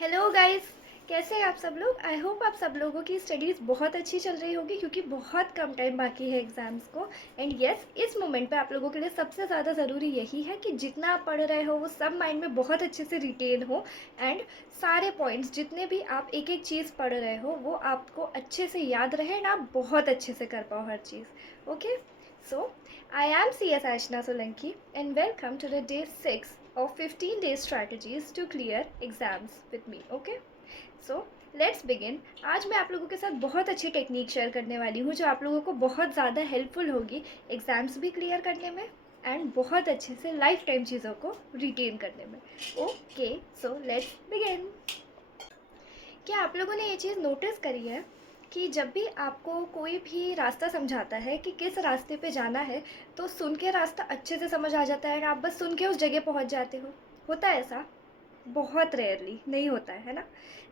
Hello guys. कैसे हैं आप सब लोग। आई होप आप सब लोगों की स्टडीज़ बहुत अच्छी चल रही होगी क्योंकि बहुत कम टाइम बाकी है एग्ज़ाम्स को। एंड यस, इस मोमेंट पे आप लोगों के लिए सबसे ज़्यादा ज़रूरी यही है कि जितना आप पढ़ रहे हो वो सब माइंड में बहुत अच्छे से रिटेन हो। एंड सारे पॉइंट्स जितने भी आप एक एक चीज़ पढ़ रहे हो वो आपको अच्छे से याद रहे एंड आप बहुत अच्छे से कर पाओ हर चीज़। Okay, so I am C S Ashna Solanki and welcome to the day 6 of 15 days strategies to clear exams with me. Okay, so let's begin. आज मैं आप लोगों के साथ बहुत अच्छी टेक्निक शेयर करने वाली हूँ जो आप लोगों को बहुत ज़्यादा हेल्पफुल होगी एग्ज़ाम्स भी क्लियर करने में एंड बहुत अच्छे से लाइफ टाइम चीज़ों को रिटेन करने में। Okay, so let's begin. क्या आप लोगों ने ये चीज़ नोटिस करी है कि जब भी आपको कोई भी रास्ता समझाता है कि किस रास्ते पे जाना है तो सुन के रास्ता अच्छे से समझ आ जाता है, आप बस सुन के उस जगह पहुंच जाते हो। होता है ऐसा? बहुत रेयरली, नहीं होता है ना?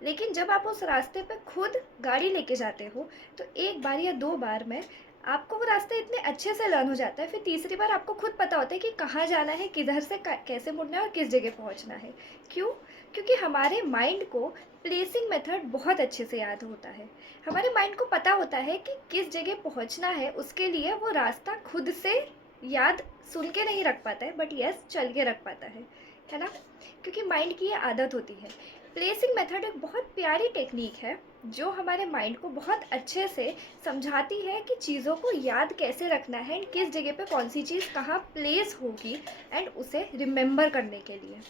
लेकिन जब आप उस रास्ते पे खुद गाड़ी लेके जाते हो तो एक बार या दो बार में आपको वो रास्ता इतने अच्छे से लर्न हो जाता है, फिर तीसरी बार आपको खुद पता होता है कि कहाँ जाना है, किधर से कैसे मुड़ना है और किस जगह पहुँचना है। क्यों? क्योंकि हमारे माइंड को प्लेसिंग मेथड बहुत अच्छे से याद होता है। हमारे माइंड को पता होता है कि किस जगह पहुँचना है, उसके लिए वो रास्ता खुद से याद सुन के नहीं रख पाता है, बट यस चल के रख पाता है ना? क्योंकि माइंड की ये आदत होती है। प्लेसिंग मेथड एक बहुत प्यारी टेक्निक है जो हमारे माइंड को बहुत अच्छे से समझाती है कि चीज़ों को याद कैसे रखना है एंड किस जगह पे कौन सी चीज़ कहाँ प्लेस होगी एंड उसे रिमेंबर करने के लिए।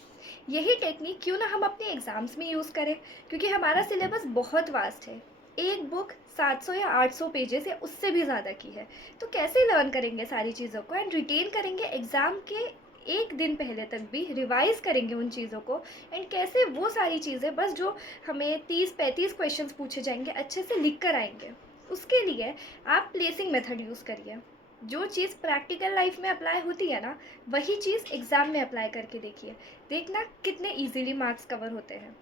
यही टेक्निक क्यों ना हम अपने एग्ज़ाम्स में यूज़ करें, क्योंकि हमारा सिलेबस बहुत वास्ट है। एक बुक 700 या 800 पेजेस या उससे भी ज़्यादा की है। तो कैसे लर्न करेंगे सारी चीज़ों को एंड रिटेन करेंगे एग्ज़ाम के एक दिन पहले तक भी रिवाइज़ करेंगे उन चीज़ों को एंड कैसे वो सारी चीज़ें बस जो हमें 30-35 क्वेश्चंस पूछे जाएंगे अच्छे से लिख कर आएंगे। उसके लिए आप प्लेसिंग मेथड यूज़ करिए। जो चीज़ प्रैक्टिकल लाइफ में अप्लाई होती है ना, वही चीज़ एग्ज़ाम में अप्लाई करके देखिए, देखना कितने ईजीली मार्क्स कवर होते हैं।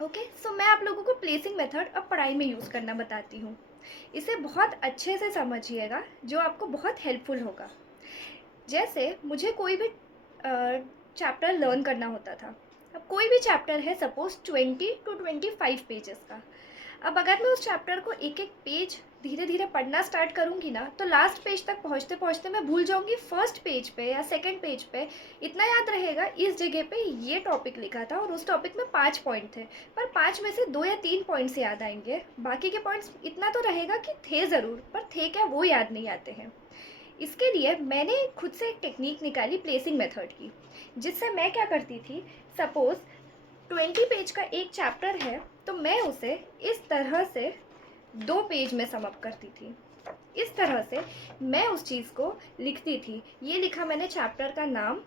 ओके, सो मैं आप लोगों को प्लेसिंग मेथड अब पढ़ाई में यूज़ करना बताती हूँ। इसे बहुत अच्छे से समझिएगा जो आपको बहुत हेल्पफुल होगा। जैसे मुझे कोई भी चैप्टर लर्न करना होता था। अब कोई भी चैप्टर है सपोज़ 20 to 25 पेजेस का। अब अगर मैं उस चैप्टर को एक एक पेज धीरे धीरे पढ़ना स्टार्ट करूँगी ना तो लास्ट पेज तक पहुँचते पहुँचते मैं भूल जाऊँगी फर्स्ट पेज पे या सेकंड पेज पे। इतना याद रहेगा इस जगह पे ये टॉपिक लिखा था और उस टॉपिक में 5 पॉइंट थे, पर 5 में से 2 या 3 पॉइंट्स याद आएंगे, बाकी के पॉइंट्स इतना तो रहेगा कि थे ज़रूर पर थे क्या वो याद नहीं आते हैं। इसके लिए मैंने खुद से एक टेक्निक निकाली प्लेसिंग मेथड की, जिससे मैं क्या करती थी, सपोज़ 20 पेज का एक चैप्टर है तो मैं उसे इस तरह से 2 पेज में सम अप करती थी। इस तरह से मैं उस चीज़ को लिखती थी। ये लिखा मैंने चैप्टर का नाम।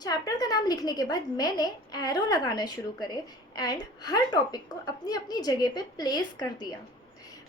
चैप्टर का नाम लिखने के बाद मैंने एरो लगाना शुरू करे एंड हर टॉपिक को अपनी अपनी जगह पे प्लेस कर दिया।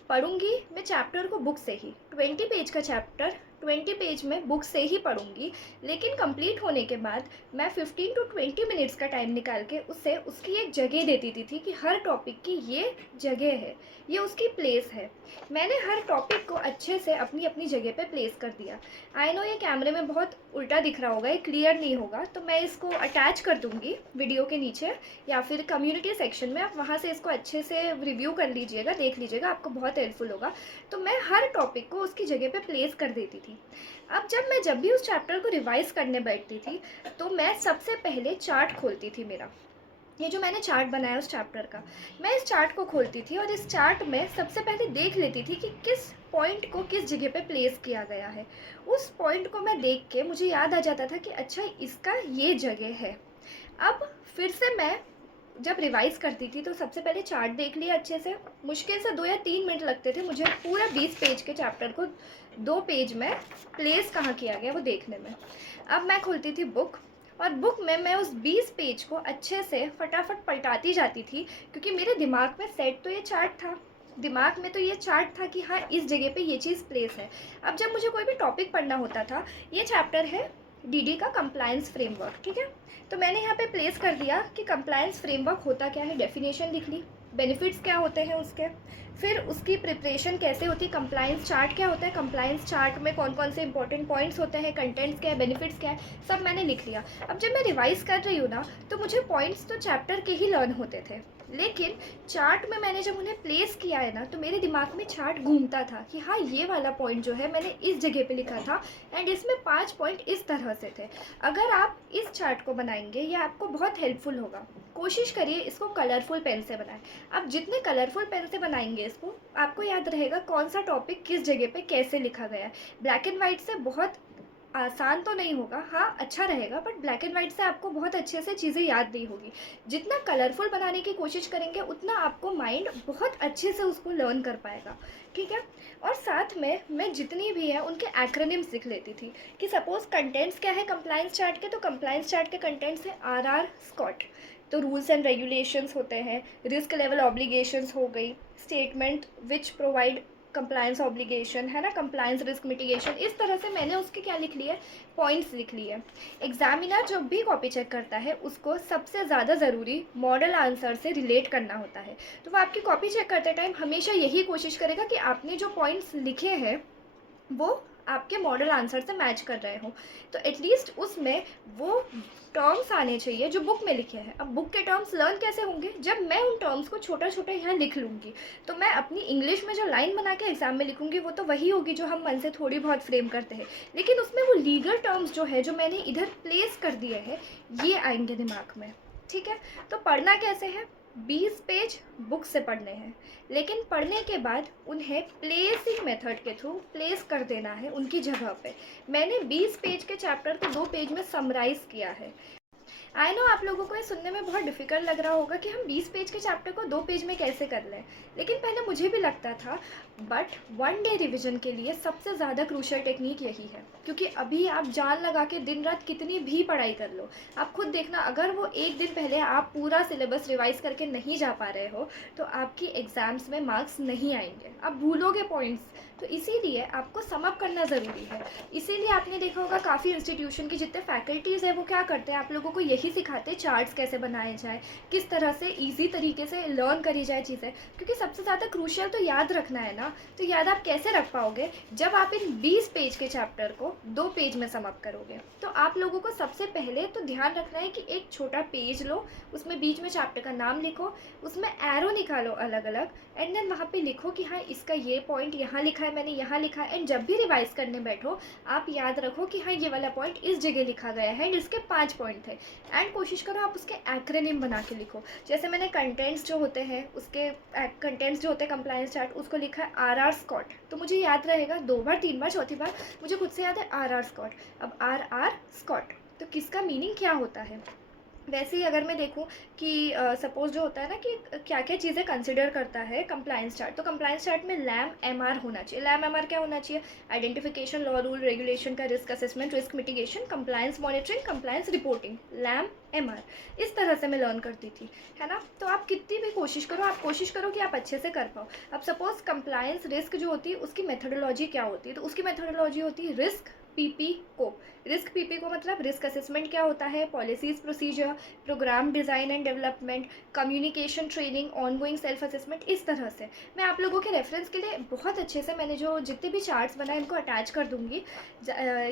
पढ़ूंगी मैं चैप्टर को बुक से ही, 20 पेज का चैप्टर 20 पेज में बुक से ही पढ़ूंगी, लेकिन कंप्लीट होने के बाद मैं 15 to 20 मिनट्स का टाइम निकाल के उसे उसकी एक जगह देती थी कि हर टॉपिक की ये जगह है, ये उसकी प्लेस है। मैंने हर टॉपिक को अच्छे से अपनी अपनी जगह पे प्लेस कर दिया। आई नो ये कैमरे में बहुत उल्टा दिख रहा होगा, ये क्लियर नहीं होगा, तो मैं इसको अटैच कर दूँगी वीडियो के नीचे या फिर कम्युनिटी सेक्शन में, आप वहाँ से इसको अच्छे से रिव्यू कर लीजिएगा, देख लीजिएगा, आपको बहुत हेल्पफुल होगा। तो मैं हर टॉपिक को उसकी जगह पे प्लेस कर देती थी। अब जब भी उस चैप्टर को रिवाइज़ करने बैठती थी तो मैं सबसे पहले चार्ट खोलती थी मेरा। ये जो मैंने चार्ट बनाया उस चैप्टर का, मैं इस चार्ट को खोलती थी और इस चार्ट में सबसे पहले देख लेती थी कि किस पॉइंट को किस जगह पे प्लेस किया गया है। उस पॉइंट को मैं देख के मुझे याद आ जाता था कि अच्छा इसका ये जगह है। अब फिर से मैं जब रिवाइज़ करती थी तो सबसे पहले चार्ट देख लिया अच्छे से। मुश्किल से 2 या 3 मिनट लगते थे मुझे पूरा 20 पेज के चैप्टर को 2 पेज में प्लेस कहाँ किया गया वो देखने में। अब मैं खोलती थी बुक और बुक में मैं उस 20 पेज को अच्छे से फटाफट पलटाती जाती थी, क्योंकि मेरे दिमाग में सेट तो ये चार्ट था, दिमाग में तो ये चार्ट था कि हाँ इस जगह पे ये चीज़ प्लेस है। अब जब मुझे कोई भी टॉपिक पढ़ना होता था, ये चैप्टर है डीडी का कंप्लायंस फ्रेमवर्क, ठीक है, तो मैंने यहाँ पे प्लेस कर दिया कि कंप्लायंस फ्रेमवर्क होता क्या है, डेफिनेशन लिख ली। बेनिफिट्स क्या होते हैं उसके, फिर उसकी प्रिपरेशन कैसे होती है, कंप्लायंस चार्ट क्या होता है, कंप्लायंस चार्ट में कौन कौन से इंपॉर्टेंट पॉइंट्स होते हैं, कंटेंट्स क्या है, बेनिफिट्स क्या है, सब मैंने लिख लिया। अब जब मैं रिवाइज कर रही हूँ ना, तो मुझे पॉइंट्स तो चैप्टर के ही लर्न होते थे, लेकिन चार्ट में मैंने जब उन्हें प्लेस किया है ना, तो मेरे दिमाग में चार्ट घूमता था कि हाँ ये वाला पॉइंट जो है मैंने इस जगह पे लिखा था, एंड इसमें 5 पॉइंट इस तरह से थे। अगर आप इस चार्ट को बनाएंगे, ये आपको बहुत हेल्पफुल होगा। कोशिश करिए इसको कलरफुल पेन से बनाएं। आप जितने कलरफुल पेन से बनाएंगे इसको, आपको याद रहेगा कौन सा टॉपिक किस जगह पे कैसे लिखा गया है। ब्लैक एंड वाइट से बहुत आसान तो नहीं होगा, हाँ अच्छा रहेगा, बट ब्लैक एंड वाइट से आपको बहुत अच्छे से चीज़ें याद नहीं होगी। जितना कलरफुल बनाने की कोशिश करेंगे, उतना आपको माइंड बहुत अच्छे से उसको लर्न कर पाएगा, ठीक है। और साथ में मैं जितनी भी है उनके एक्रोनिम्स लिख लेती थी, कि सपोज कंटेंट्स क्या है कंप्लायंस चार्ट के, तो कंप्लायंस चार्ट के कंटेंट्स है RR स्कॉट, तो रूल्स एंड रेगुलेशंस होते हैं, रिस्क लेवल ऑब्लिगेशंस हो गई, statement which provide compliance obligation, है ना, कंप्लायंस रिस्क मिटिगेशन, इस तरह से मैंने उसके क्या लिख लिए, पॉइंट्स लिख लिए। एग्जामिनर जब भी कॉपी चेक करता है, उसको सबसे ज़्यादा ज़रूरी मॉडल आंसर से रिलेट करना होता है, तो वो आपकी कॉपी चेक करते टाइम हमेशा यही कोशिश करेगा कि आपने जो पॉइंट्स लिखे हैं वो आपके मॉडल आंसर से मैच कर रहे हो, तो एटलीस्ट उसमें वो टर्म्स आने चाहिए जो बुक में लिखे हैं। अब बुक के टर्म्स लर्न कैसे होंगे, जब मैं उन टर्म्स को छोटा छोटा यहाँ लिख लूँगी, तो मैं अपनी इंग्लिश में जो लाइन बना के एग्जाम में लिखूँगी वो तो वही होगी जो हम मन से थोड़ी बहुत फ्रेम करते हैं, लेकिन उसमें वो लीगल टर्म्स जो है जो मैंने इधर प्लेस कर दिए हैं, ये आएंगे दिमाग में, ठीक है। तो पढ़ना कैसे है, 20 पेज बुक से पढ़ने हैं, लेकिन पढ़ने के बाद उन्हें प्लेसिंग मेथड के थ्रू प्लेस कर देना है उनकी जगह पे। मैंने 20 पेज के चैप्टर को 2 पेज में समराइज़ किया है। आई नो आप लोगों को ये सुनने में बहुत डिफ़िकल्ट लग रहा होगा कि हम 20 पेज के चैप्टर को 2 पेज में कैसे कर लें, लेकिन पहले मुझे भी लगता था, बट वन डे रिवीजन के लिए सबसे ज़्यादा क्रूशियल टेक्निक यही है, क्योंकि अभी आप जान लगा के दिन रात कितनी भी पढ़ाई कर लो, आप खुद देखना, अगर वो एक दिन पहले आप पूरा सिलेबस रिवाइज करके नहीं जा पा रहे हो, तो आपकी एग्ज़ाम्स में मार्क्स नहीं आएंगे, आप भूलोगे पॉइंट्स। तो इसीलिए आपको सम अप करना ज़रूरी है। इसीलिए आपने देखा होगा काफ़ी इंस्टीट्यूशन की जितने फैकल्टीज़ हैं वो क्या करते हैं, आप लोगों को यही सिखाते हैं चार्ट्स कैसे बनाए जाए, किस तरह से ईजी तरीके से लर्न करी जाए चीज़ें, क्योंकि सबसे ज़्यादा क्रूशियल तो याद रखना है ना। तो याद आप कैसे रख पाओगे, जब आप इन 20 पेज के चैप्टर को 2 पेज में सम अप करोगे। तो आप लोगों को सबसे पहले तो ध्यान रखना है कि एक छोटा पेज लो, उसमें बीच में चैप्टर का नाम लिखो, उसमें एरो निकालो अलग अलग, एंड देन वहाँ पे लिखो कि हाँ इसका ये पॉइंट यहाँ लिखा है, मैंने यहाँ लिखा है, एंड जब भी रिवाइज करने बैठो आप याद रखो कि हाँ ये वाला पॉइंट इस जगह लिखा गया है, एंड इसके 5 पॉइंट थे, एंड कोशिश करो आप उसके एक्रोनिम बना के लिखो। जैसे मैंने कंटेंट्स जो होते हैं उसके कंटेंट्स जो होते हैं कंप्लायंस चार्ट, उसको लिखा है RR स्कॉट, तो मुझे याद रहेगा 2 बार 3 बार, चौथी बार मुझे खुद से याद है RR स्कॉट। अब RR स्कॉट तो किसका मीनिंग क्या होता है। वैसे ही अगर मैं देखूं कि सपोज़ जो होता है ना कि क्या क्या चीज़ें कंसिडर करता है कंप्लायंस चार्ट, तो कंप्लायंस चार्ट में लैम MR होना चाहिए। लैम MR क्या होना चाहिए, आइडेंटिफिकेशन, लॉ, रूल, रेगुलेशन का risk assessment, risk mitigation, compliance monitoring, compliance reporting, लैम MR। इस तरह से मैं लर्न करती थी, है ना। तो आप कितनी भी कोशिश करो, आप कोशिश करो कि आप अच्छे से कर पाओ। अब सपोज़ कंप्लायंस रिस्क जो होती है उसकी मेथडोलॉजी क्या होती है, तो उसकी मेथडोलॉजी होती है रिस्क PP को। रिस्क PP को मतलब रिस्क असेसमेंट क्या होता है, policies procedure, programme design and development, communication training, ongoing self assessment, इस तरह से। मैं आप लोगों के रेफरेंस के लिए बहुत अच्छे से मैंने जो जितने भी चार्ट्स बनाए इनको अटैच कर दूँगी,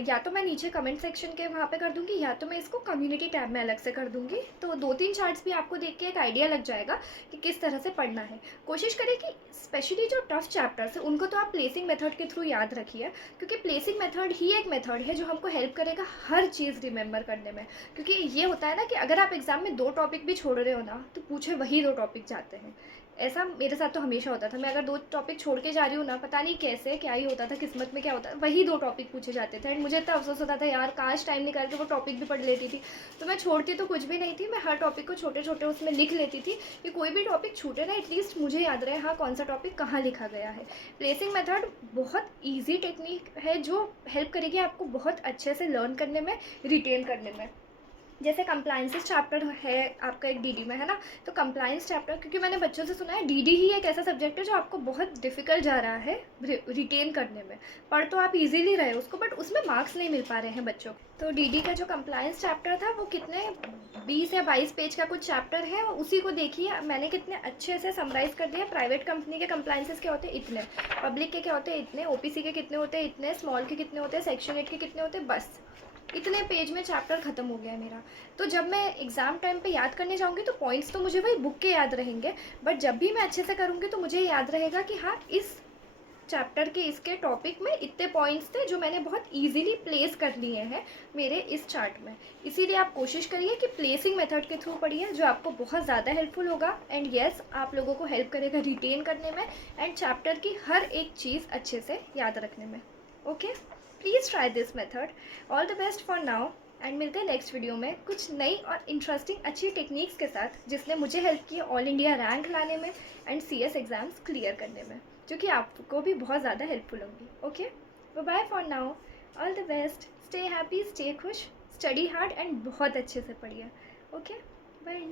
या तो मैं नीचे कमेंट सेक्शन के वहाँ पे कर दूँगी, या तो मैं इसको कम्युनिटी टैब में अलग से कर दूँगी, तो 2-3 चार्ट्स भी आपको देख के एक आइडिया लग जाएगा कि किस तरह से पढ़ना है। कोशिश करें कि स्पेशली जो टफ चैप्टर्स है उनको तो आप प्लेसिंग मेथड के थ्रू याद रखिए, क्योंकि प्लेसिंग मेथड ही एक मेथड है जो हमको हेल्प करेगा हर चीज़ रिमेंबर करने में। क्योंकि ये होता है ना कि अगर आप एग्ज़ाम में 2 टॉपिक भी छोड़ रहे हो ना, तो पूछे वही 2 टॉपिक जाते हैं। ऐसा मेरे साथ तो हमेशा होता था, मैं अगर 2 टॉपिक छोड़ के जा रही हूँ ना, पता नहीं कैसे क्या ही होता था, किस्मत में क्या होता है, वही 2 टॉपिक पूछे जाते थे, एंड मुझे इतना अफसोस होता था यार काश टाइम निकाल के वो टॉपिक भी पढ़ लेती थी। तो मैं छोड़ती तो कुछ भी नहीं थी, मैं हर टॉपिक को छोटे छोटे उसमें लिख लेती थी कि कोई भी टॉपिक छूटे ना, एटलीस्ट मुझे याद रहे हाँ कौन सा टॉपिक कहाँ लिखा गया है। प्लेसिंग मेथड बहुत ईजी टेक्निक है जो हेल्प करेगी आपको बहुत अच्छे से लर्न करने में, रिटेन करने में। जैसे कंप्लायंसेस चैप्टर है आपका एक DD में, है ना, तो कंप्लायंस चैप्टर, क्योंकि मैंने बच्चों से सुना है DD ही एक ऐसा सब्जेक्ट है जो आपको बहुत डिफिकल्ट जा रहा है रिटेन करने में। पढ़ तो आप इजीली रहे उसको, बट उसमें मार्क्स नहीं मिल पा रहे हैं बच्चों को। तो DD का जो कंप्लायंस चैप्टर था वो कितने 20 या 22 पेज का कुछ चैप्टर है, और उसी को देखिए मैंने कितने अच्छे से समराइज़ कर दिया। प्राइवेट कंपनी के कंप्लाइंसेस क्या होते हैं इतने, पब्लिक के क्या होते हैं इतने, ओपीसी के कितने होते हैं इतने, स्मॉल के कितने होते हैं, सेक्शन 8 के कितने होते हैं, बस इतने पेज में चैप्टर ख़त्म हो गया है मेरा। तो जब मैं एग्ज़ाम टाइम पे याद करने जाऊँगी तो पॉइंट्स तो मुझे वही बुक के याद रहेंगे, बट जब भी मैं अच्छे से करूँगी तो मुझे याद रहेगा कि हाँ, इस चैप्टर के इसके टॉपिक में इतने पॉइंट्स थे जो मैंने बहुत इजीली प्लेस कर लिए हैं मेरे इस चार्ट में। इसीलिए आप कोशिश करिए कि प्लेसिंग मेथड के थ्रू पढ़िए, जो आपको बहुत ज़्यादा हेल्पफुल होगा, एंड यस आप लोगों को हेल्प करेगा रिटेन करने में एंड चैप्टर की हर एक चीज़ अच्छे से याद रखने में। Okay, please try this method. All the best for now, and मिलते हैं नेक्स्ट वीडियो में कुछ नई और इंटरेस्टिंग अच्छी टेक्निक्स के साथ, जिसने मुझे हेल्प की ऑल इंडिया रैंक लाने में एंड CS एग्ज़ाम्स क्लियर करने में, जो कि आपको भी बहुत ज़्यादा हेल्पफुल होंगी। Okay, bye for now, all the best, stay happy, stay खुश, स्टडी हार्ड एंड बहुत अच्छे से पढ़िए। Okay, bye.